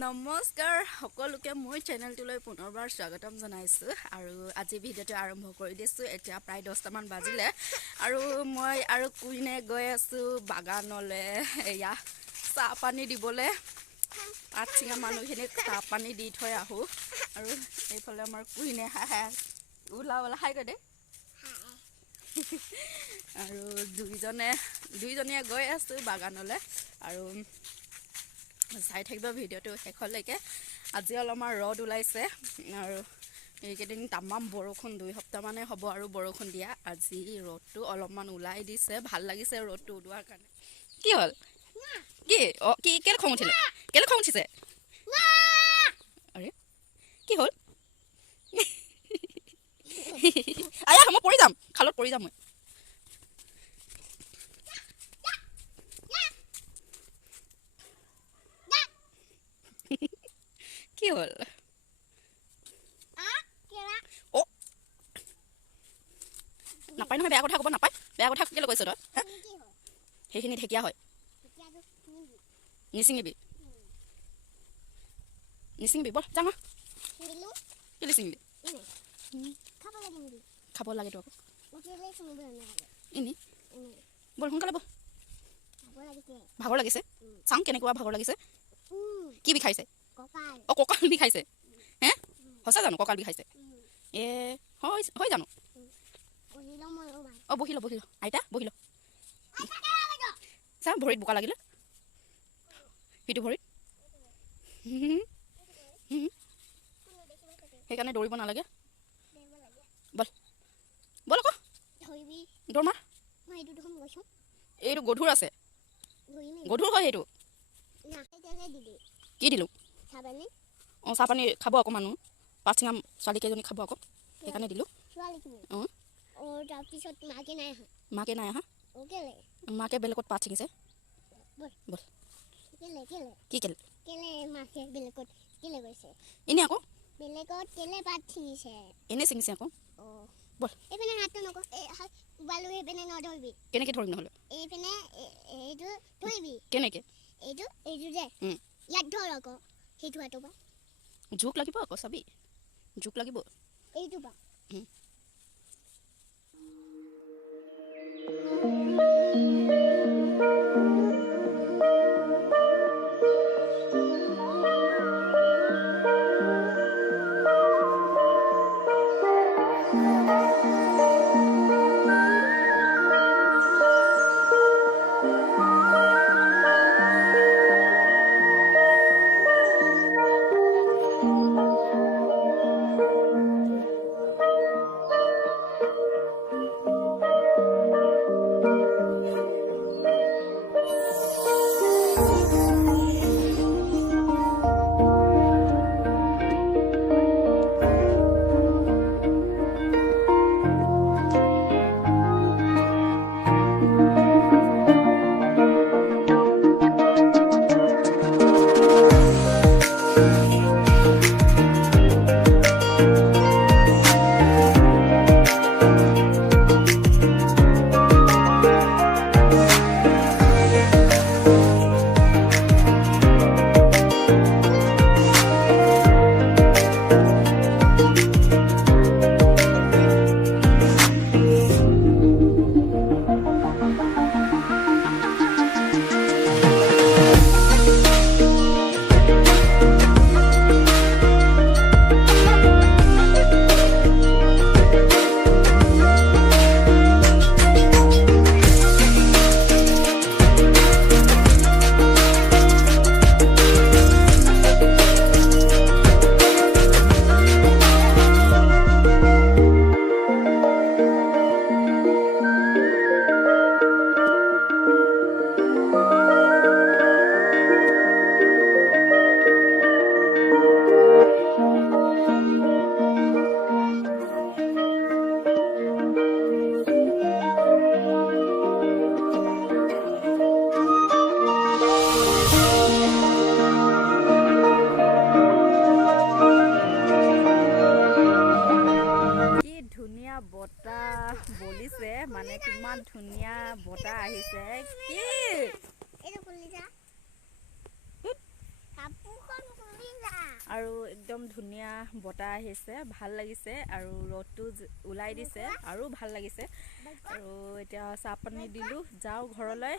নমস্কাৰ সকলোকে মোৰ চেনেলটোলৈ পুনৰবাৰ স্বাগতম জনাইছোঁ আৰু আজি ভিডিঅ'টো আৰম্ভ কৰি দিছোঁ। এতিয়া প্ৰায় 10টা মান বাজিলে আৰু মই আৰু কুইনে গৈ আছোঁ বাগানলৈ এয়া চাহ পানী দিবলৈ। পাত ছিঙা মানুহখিনিক চাহ পানী দি থৈ আহোঁ আৰু এইফালে আমাৰ কুইনে ওলা হাই কৈ দে আৰু দুইজনীয়ে গৈ আছোঁ বাগানলৈ আৰু চাই থাকিব ভিডিঅ'টো শেষলৈকে। আজি অলপমান ৰ'দ ওলাইছে আৰু এইকেইদিন তামাম বৰষুণ 2 সপ্তাহমানে হ'ব আৰু বৰষুণ দিয়া। আজি ৰ'দটো অলপমান ওলাই দিছে, ভাল লাগিছে ৰ'দটো ওলোৱাৰ কাৰণে। কি হ'ল কি কেলে খং উঠিছে আৰে কি হ'ল আয়া মই পৰি যাম, খালত পৰি যাম মই। কি হ'ল নাপায় নহয়, বেয়া কথা ক'ব নাপায়। বেয়া কথা কেলৈ কৈছ তই? সেইখিনি ঢেকীয়া হয়, নিচিঙিবি বল যাম কেলৈ ছিঙিবি? খাব লাগেতো আকৌ এনেই বল সোনকালে বল। ভাগৰ লাগিছে, চাওঁ কেনেকুৱা ভাগৰ লাগিছে। কি বিষাইছে? অঁ কঁকাল বিষাইছে। হে সঁচা জানো কঁকাল বিষাইছে? হয় জানো? অঁ বহি ল আইতা বহি ল। চা ভৰিত বোকা লাগিলে, সিটো ভৰিত। সেইকাৰণে দৌৰিব নালাগে। বল আকৌ দৌৰ মাৰ। এইটো গধুৰ আছে, গধুৰ হয় সেইটো। কি দিলোঁ? অঁ চাহ পানী খাব আকৌ মানুহ, পাত ছিঙা ছোৱালীকেইজনী খাব আকৌ, সেইকাৰণে দিলোঁ। অঁ মাকে নাই আহা, মাকে বেলেগত পাত ছিঙিছে। বল কি কেলে এনেই আকৌ এনেই ছিঙিছে আকৌ। বল কেনেকৈ ধৰিম নহ'লে? কেনেকৈ জোক লাগিব আকৌ, চাবি জোক লাগিব। মানে কিমান ধুনীয়া বতাহ আহিছে। কি আৰু একদম ধুনীয়া বতাহ আহিছে, ভাল লাগিছে আৰু ৰ'দটো ওলাই দিছে আৰু ভাল লাগিছে। আৰু এতিয়া চাহ পানী দিলোঁ, যাওঁ ঘৰলৈ,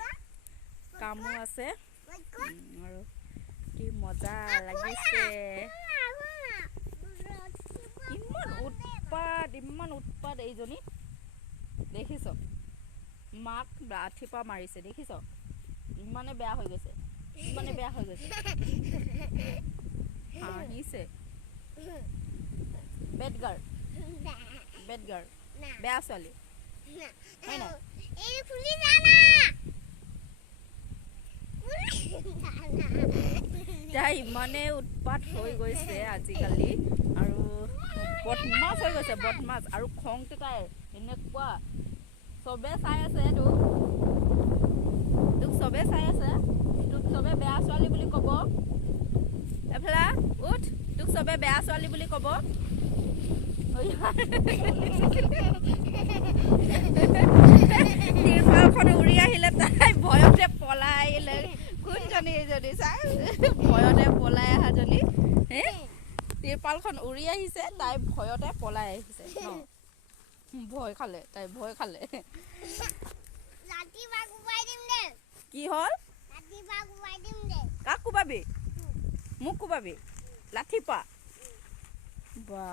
কামো আছে। আৰু কি মজা লাগিছে, ইমান উৎপাত এইজনী, দেখিছ? মাক ৰাতিপুৱা মাৰিছে, দেখিছ? ইমানে বেয়া হৈ গৈছে, হাঁহিছে। বেডগাৰ্ড, বেয়া ছোৱালী হয় নাই? তাই ইমানে উৎপাত হৈ গৈছে আজিকালি, আৰু বদমাছ হৈ গৈছে, বদমাছ। আৰু খংটো তাই এনেকুৱা, চবে চাই আছে তোক চবে চাই আছে, তোক চবে বেয়া ছোৱালী বুলি ক'ব। এফালে উঠ, তোক চবে বেয়া ছোৱালী বুলি ক'ব। তিৰপালখন উৰি আহিলে, তাই ভয়তে পলাই আহিলে। কোনজনী এইজনী চাই, ভয়তে পলাই অহাজনী। তিৰপালখন উৰি আহিছে, তাই ভয়তে পলাই আহিছে। ভয় খালে, তাই ভয় খালে। কি হ'ল? কাক কোবাবি? মোক কোবাবি? লাঠি পা? বা,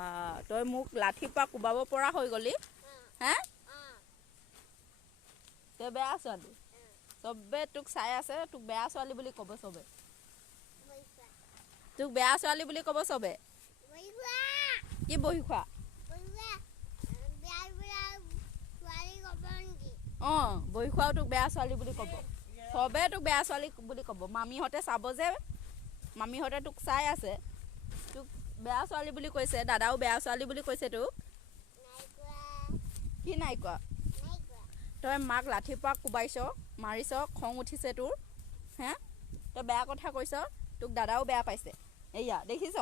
তই মোক লাঠি পা কোবাব পৰা হৈ গলি? হে, তই বেয়া ছোৱালী। চবে তোক চাই আছে, তোক বেয়া ছোৱালী বুলি ক'ব চবে। তোক বেয়া ছোৱালী বুলি ক'ব চবে। কি বহি খোৱা? অঁ, বহি খোৱাও তোক বেয়া ছোৱালী বুলি ক'ব। চবে তোক বেয়া ছোৱালী বুলি ক'ব। মামীহঁতে চাব যে, মামীহঁতে তোক চাই আছে, তোক বেয়া ছোৱালী বুলি কৈছে। দাদাও বেয়া ছোৱালী বুলি কৈছে তোক। কি নাই কোৱা? তই মাক লাঠি পা কোবাইছ, মাৰিছ, খং উঠিছে তোৰ। হে, তই বেয়া কথা কৈছ, তোক দাদাও বেয়া পাইছে। এয়া দেখিছ,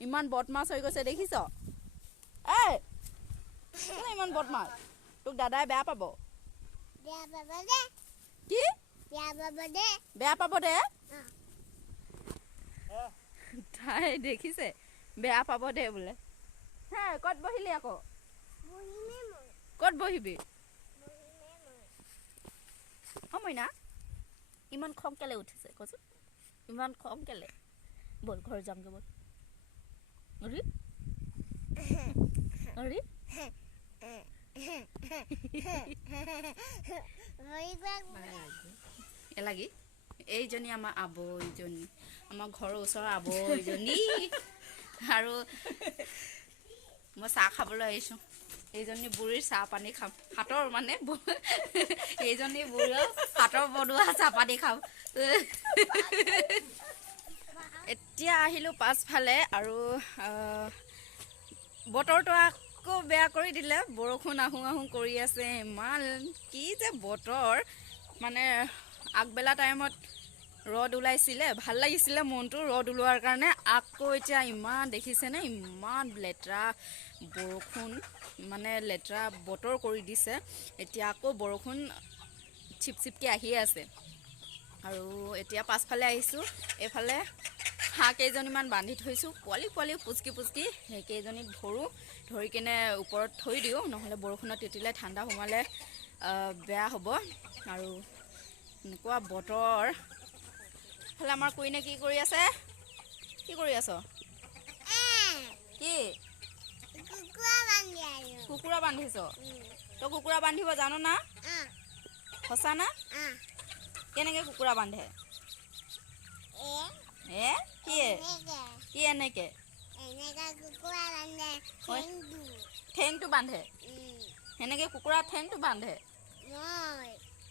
ইমান বদমাছ হৈ গৈছে, দেখিছ? এই ইমান বদমাছ, তোক দাদাই বেয়া পাব। কি বেয়া পাব দে? তাই দেখিছে, বেয়া পাব দে বোলে। হে, ক'ত বহিলি আকৌ? ক'ত বহিবি? মইনা, ইমান খং কেলে উঠিছে কচোন? ইমান খং কেলে? ব'ল ঘৰ যামগৈ, ব'ল। এলাগি, এইজনী আমাৰ আবৈজনী, আমাৰ ঘৰৰ ওচৰৰ আবৈজনী। আৰু মই চাহ খাবলৈ আহিছোঁ। এইজনী বুঢ়ীৰ চাহ পানী খাম, হাতৰ মানে এইজনী বুঢ়ীৰ হাতৰ বনোৱা চাহ পানী খাম। এতিয়া আহিলোঁ পাছফালে, আৰু বতৰটো আকৌ বেয়া কৰি দিলে। বৰষুণ আহোঁ আহোঁ কৰি আছে। ইমান কি যে বতৰ, মানে আগবেলা টাইমত ৰ'দ ওলাইছিলে, ভাল লাগিছিলে মনটো ৰ'দ ওলোৱাৰ কাৰণে। আকৌ এতিয়া ইমান দেখিছেনে, ইমান লেতেৰা বৰষুণ, মানে লেতেৰা বতৰ কৰি দিছে। এতিয়া আকৌ বৰষুণ চিপ চিপকৈ আহিয়ে আছে। আৰু এতিয়া পাছফালে আহিছোঁ, এইফালে হাঁহ কেইজনীমান বান্ধি থৈছোঁ, পোৱালি পুচকি। সেইকেইজনীক ধৰি কিনে ওপৰত থৈ দিওঁ, নহ'লে বৰষুণত তিতিলে, ঠাণ্ডা সোমালে বেয়া হ'ব। আৰু এনেকুৱা বতৰ। এইফালে আমাৰ কুইনে কি কৰি আছে? কি কৰি আছ? কি কুকুৰা বান্ধিছ? তই কুকুৰা বান্ধিব জানো না? সঁচা না? কেনেকৈ কুকুৰা বান্ধে? কি এনেকে? ঠেংটো বান্ধে? সেনেকৈ কুকুৰা ঠেংটো বান্ধে?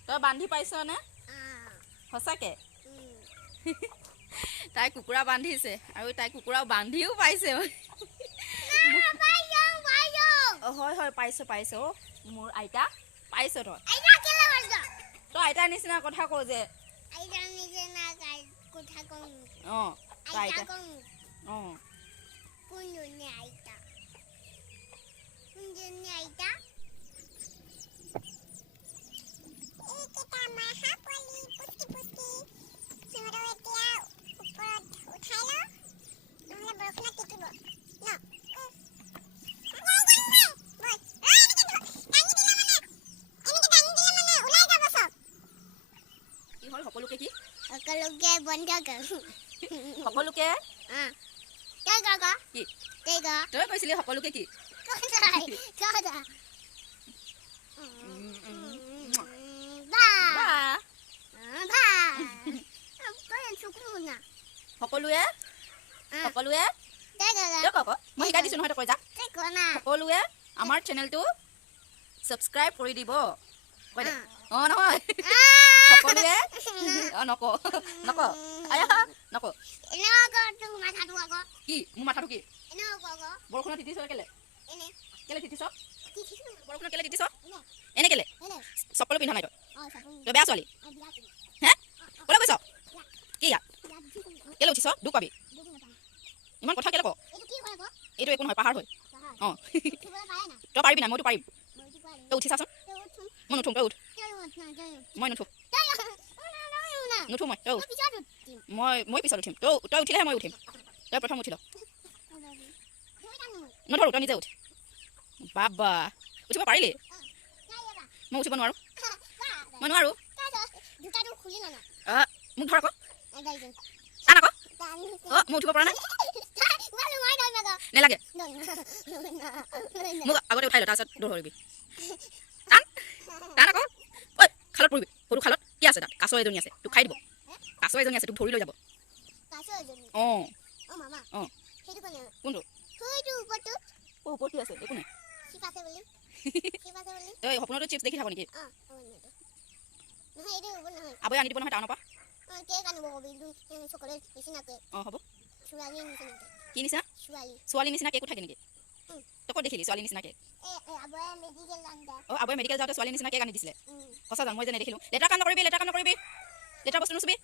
তই বান্ধি পাইছনে? সঁচাকৈ? তাই কুকুৰা বান্ধিছে, আৰু তাই কুকুৰা বান্ধিও পাইছে। হয়, পাইছোঁ। মোৰ আইতা পাইছ তই? তই আইতাৰ নিচিনা কথা কওঁ যে। অঁ, আইতা। অঁ, সিহঁতক এতিয়া ওপৰত উঠাই লওঁ, নহ'লে বৰষুণত সকলোকে কি তই কৈছিলি সকলোকে কি সকলোৱে সকলোৱে মই শিকাই দিছোঁ নহয় তই কৈ যা সকলোৱে আমাৰ চেনেলটো ছাবস্ক্ৰাইব কৰি দিব কৈ দে অঁ নহয় সকলোৱে অঁ নক আয়া নক কি মোৰ মাথাটো কি বৰষুণত তিতিছ কেলে কেলে তিতিছ বৰষুণত কেলে তিতিছ এনে কেলে চপ্পলো পিন্ধা নাই তই বেয়া ছোৱালী হে ক'লৈ গৈছ কি ইয়াত কেলে উঠিছ দুখ পাবি ইমান কথা কেলে ক এইটো একো নহয় পাহাৰ হয় অঁ তই পাৰিবি নাই মইতো পাৰিম তই উঠিছাচোন মই নুঠোঁ তই উঠ মই নুঠোঁ নুঠোঁ তই উঠ মই পিছত উঠিম তই উঠিলেহে মই উঠিম তই প্ৰথম উঠি ল নধৰোঁ তই নিজে উঠ বাবা উঠিব পাৰিলি মই উঠিব নোৱাৰোঁ মই নোৱাৰোঁ মোক ধৰ আকৌ টান আকৌ অঁ মই উঠিব পৰা নাই নেলাগে মোক আগতে উঠাই ল তাৰপিছত দৌৰ ধৰিবি টান টান আকৌ ঐ খালত পৰিবি সৰু খালত কি আছে তাত কাছ এজনী আছে তোক খাই দিব কাছ এজনী আছে তোক ধৰি লৈ যাব অঁ অঁ কোনটো ওপৰত কি আছে একো নাই তই সপোনতো চিপছ দেখি থাক নেকি আবৈ আনি দিব নহয় টাউনৰ পৰা অঁ হ'ব কি নিচিনা ছোৱালী নিচিনা কেকো থাকে নেকি তই ক'ত দেখিলি ছোৱালী নিচিনা কেক অঁ আবৈ মেডিকেল যাওঁতে ছোৱালী নিচিনা কেক আনি দিছিলে সঁচা জানো মই যে নেদেখিলোঁ লেতেৰা কাম নকৰিবি লেতেৰা বস্তু নুচুবি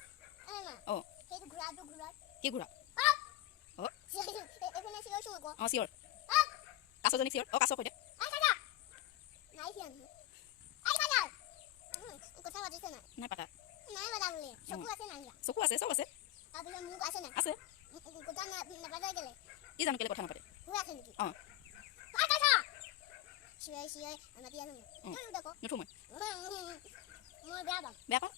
অঁ কি ঘূৰা অঁ অঁ চিয়ৰ কাছজনীক চিয়ৰ অঁ কাছ কৈ দে নাই পাতা চকু আছে চব আছে আছে কি জানো কেলে কথা নাপাতে অঁ নুঠোঁ মই বেয়া পাওঁ